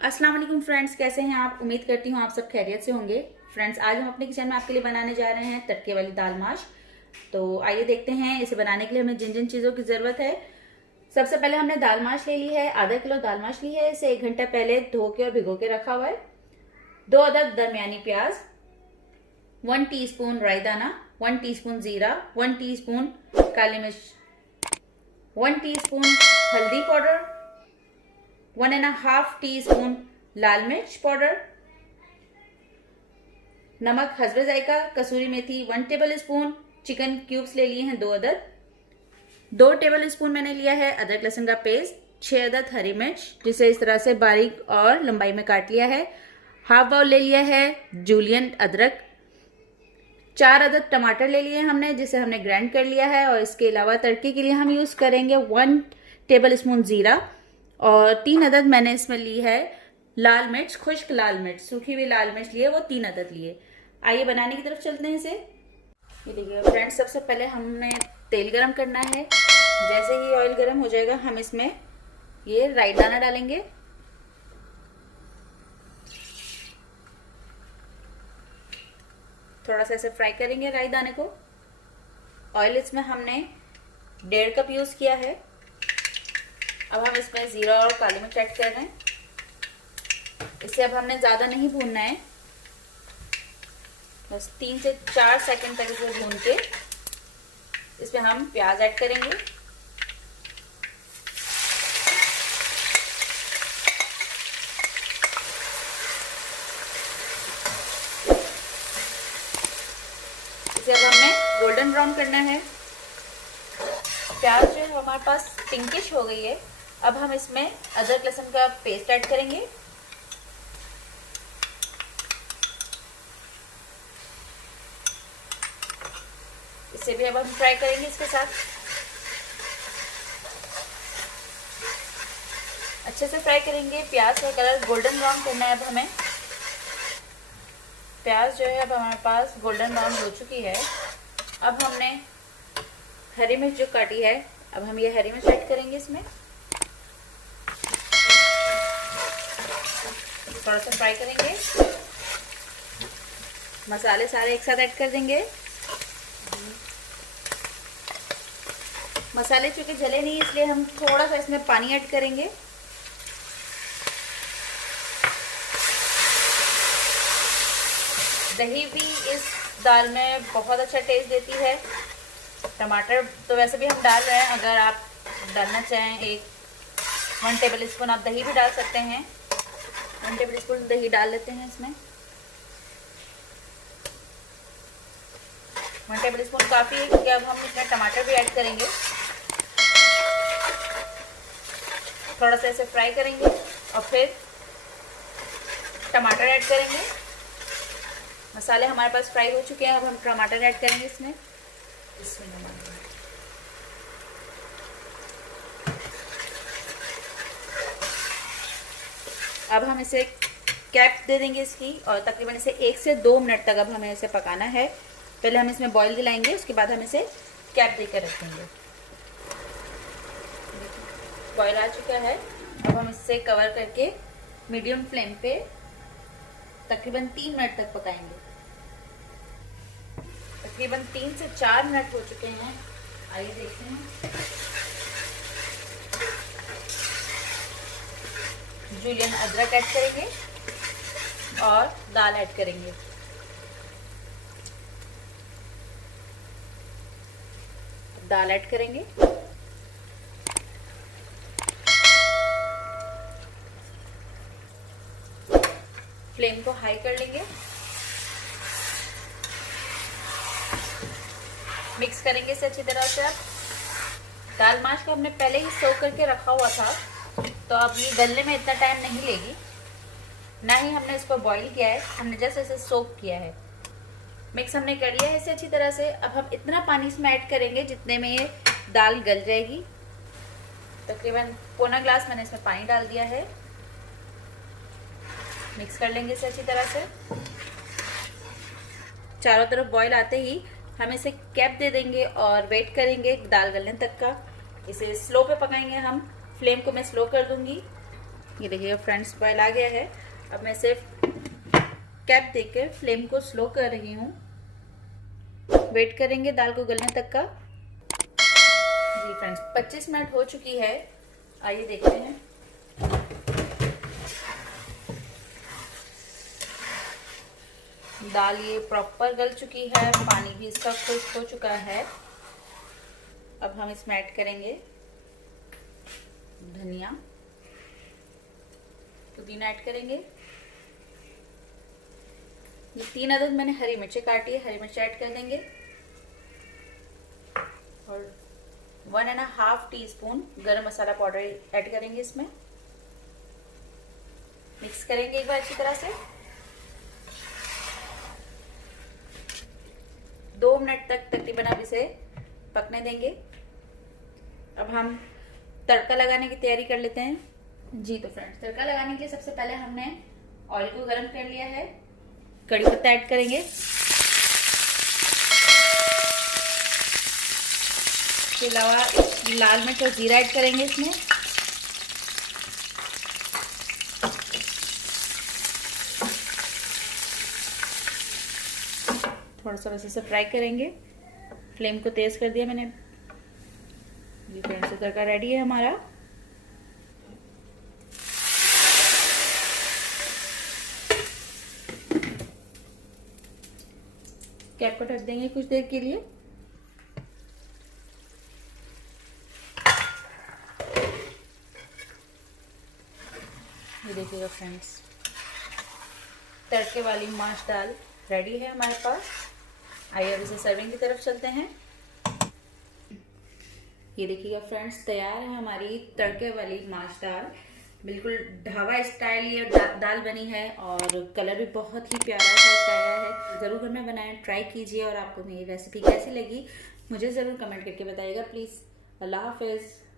अस्सलाम वालेकुम फ्रेंड्स, कैसे हैं आप। उम्मीद करती हूँ आप सब खैरियत से होंगे। फ्रेंड्स, आज हम अपने किचन में आपके लिए बनाने जा रहे हैं तड़के वाली दाल माश। तो आइए देखते हैं इसे बनाने के लिए हमें जिन जिन चीज़ों की ज़रूरत है। सबसे पहले हमने दाल माश ले ली है, आधा किलो दाल माश ली है। इसे 1 घंटा पहले धो के और भिगो के रखा हुआ है। 2 अदद दरमियानी प्याज, 1 टीस्पून राई दाना, 1 टीस्पून जीरा, 1 टीस्पून काली मिर्च, 1 टीस्पून हल्दी पाउडर, 1.5 टीस्पून लाल मिर्च पाउडर, नमक हस्बे जायका, कसूरी मेथी 1 टेबल स्पून, चिकन क्यूब्स ले लिए हैं 2 अदद, 2 टेबल स्पून मैंने लिया है अदरक लहसुन का पेस्ट, 6 अदद हरी मिर्च जिसे इस तरह से बारीक और लंबाई में काट लिया है, हाफ बाउल ले लिया है जूलियन अदरक, 4 अदद टमाटर ले लिए हमने जिसे हमने ग्राइंड कर लिया है। और इसके अलावा तड़के के लिए हम यूज करेंगे 1 टेबल स्पून जीरा और 3 अदद मैंने इसमें ली है लाल मिर्च, खुश्क लाल मिर्च, सूखी हुई लाल मिर्च लिए, वो 3 अदद लिए। आइए बनाने की तरफ चलते हैं इसे। ये देखिए फ्रेंड्स, सबसे पहले हमने तेल गरम करना है। जैसे ही ऑयल गरम हो जाएगा हम इसमें ये राई दाना डालेंगे। थोड़ा सा ऐसे फ्राई करेंगे राई दाने को। ऑयल इसमें हमने 1.5 कप यूज किया है। अब हम इसमें जीरा और काली मिर्च ऐड कर रहे हैं। इसे अब हमने ज्यादा नहीं भूनना है, बस 3 से 4 सेकंड तक इसे भून के इसमें हम प्याज ऐड करेंगे। इसे अब हमें गोल्डन ब्राउन करना है। प्याज जो है हमारे पास पिंकिश हो गई है। अब हम इसमें अदरक लहसुन का पेस्ट ऐड करेंगे। इसे भी अब हम फ्राई करेंगे इसके साथ। अच्छे से फ्राई करेंगे। प्याज का कलर गोल्डन ब्राउन करना है अब हमें। प्याज जो है अब हमारे पास गोल्डन ब्राउन हो चुकी है। अब हमने हरी मिर्च जो काटी है, अब हम ये हरी मिर्च ऐड करेंगे इसमें। थोड़ा सा फ्राई करेंगे। मसाले सारे एक साथ ऐड कर देंगे। मसाले चूंकि जले नहीं इसलिए हम थोड़ा सा इसमें पानी ऐड करेंगे। दही भी इस दाल में बहुत अच्छा टेस्ट देती है। टमाटर तो वैसे भी हम डाल रहे हैं, अगर आप डालना चाहें 1 टेबल स्पून आप दही भी डाल सकते हैं। 1 टेबल स्पून दही डाल लेते हैं इसमें। 1 टेबल स्पून काफ़ी है क्योंकि अब हम इसमें टमाटर भी ऐड करेंगे। थोड़ा सा इसे फ्राई करेंगे और फिर टमाटर ऐड करेंगे। मसाले हमारे पास फ्राई हो चुके हैं। अब हम टमाटर ऐड करेंगे इसमें। अब हम इसे कैप दे देंगे इसकी और तकरीबन इसे 1 से 2 मिनट तक अब हमें इसे पकाना है। पहले हम इसमें बॉईल दिलाएंगे, उसके बाद हम इसे कैप देकर रखेंगे। बॉईल आ चुका है। अब हम इसे कवर करके मीडियम फ्लेम पे तकरीबन 3 मिनट तक पकाएंगे। तकरीबन 3 से 4 मिनट हो चुके हैं। आइए देखते हैं। जूलियन अदरक ऐड करेंगे और दाल ऐड करेंगे। दाल ऐड करेंगे। फ्लेम को हाई कर लेंगे। मिक्स करेंगे इसे अच्छी तरह से। अब दाल माश को हमने पहले ही सोक करके रखा हुआ था, तो अब ये गलने में इतना टाइम नहीं लेगी। ना ही हमने इसको बॉईल किया है, हमने जस्ट इसे सोक किया है। मिक्स हमने कर लिया है इसे अच्छी तरह से। अब हम इतना पानी इसमें ऐड करेंगे जितने में ये दाल गल जाएगी। तकरीबन पौना ग्लास मैंने इसमें पानी डाल दिया है। मिक्स कर लेंगे इसे अच्छी तरह से। चारों तरफ बॉईल आते ही हम इसे कैप दे देंगे और वेट करेंगे दाल गलने तक का। इसे स्लो पे पकाएंगे हम। फ्लेम को मैं स्लो कर दूंगी। ये देखिएगा फ्रेंड्स, बॉयल आ गया है। अब मैं सिर्फ कैप देकर फ्लेम को स्लो कर रही हूँ। वेट करेंगे दाल को गलने तक का। जी फ्रेंड्स, 25 मिनट हो चुकी है। आइए देखते हैं। दाल ये प्रॉपर गल चुकी है, पानी भी इसका खुश्क हो चुका है। अब हम इसमें ऐड करेंगे धनिया, पुदीना ऐड करेंगे। ये 3 अदद मैंने हरी मिर्ची काटी है, हरी मिर्च ऐड कर देंगे। और 1.5 टीस्पून गरम मसाला पाउडर ऐड करेंगे इसमें। मिक्स करेंगे एक बार अच्छी तरह से। 2 मिनट तक तकरीबन आप इसे पकने देंगे। अब हम तड़का लगाने की तैयारी कर लेते हैं। जी तो फ्रेंड्स, तड़का लगाने के लिए सबसे पहले हमने ऑयल को गर्म कर लिया है। कड़ी पत्ता ऐड करेंगे, इसके अलावा लाल मिर्च और जीरा ऐड करेंगे इसमें। थोड़ा सा बस इसे फ्राई करेंगे। फ्लेम को तेज कर दिया मैंने। जी फ्रेंड्स, तड़का रेडी है हमारा। कैप को ढक देंगे कुछ देर के लिए। ये देखिएगा फ्रेंड्स, तड़के वाली माश दाल रेडी है हमारे पास। आइए अब इसे सर्विंग की तरफ चलते हैं। ये देखिएगा फ्रेंड्स, तैयार है हमारी तड़के वाली माश दाल। बिल्कुल ढाबा स्टाइल ये दाल बनी है और कलर भी बहुत ही प्यारा सा इसका आया है। ज़रूर घर में बनाएं, ट्राई कीजिए। और आपको मेरी रेसिपी कैसी लगी मुझे ज़रूर कमेंट करके बताइएगा प्लीज़। अल्लाह हाफिज़।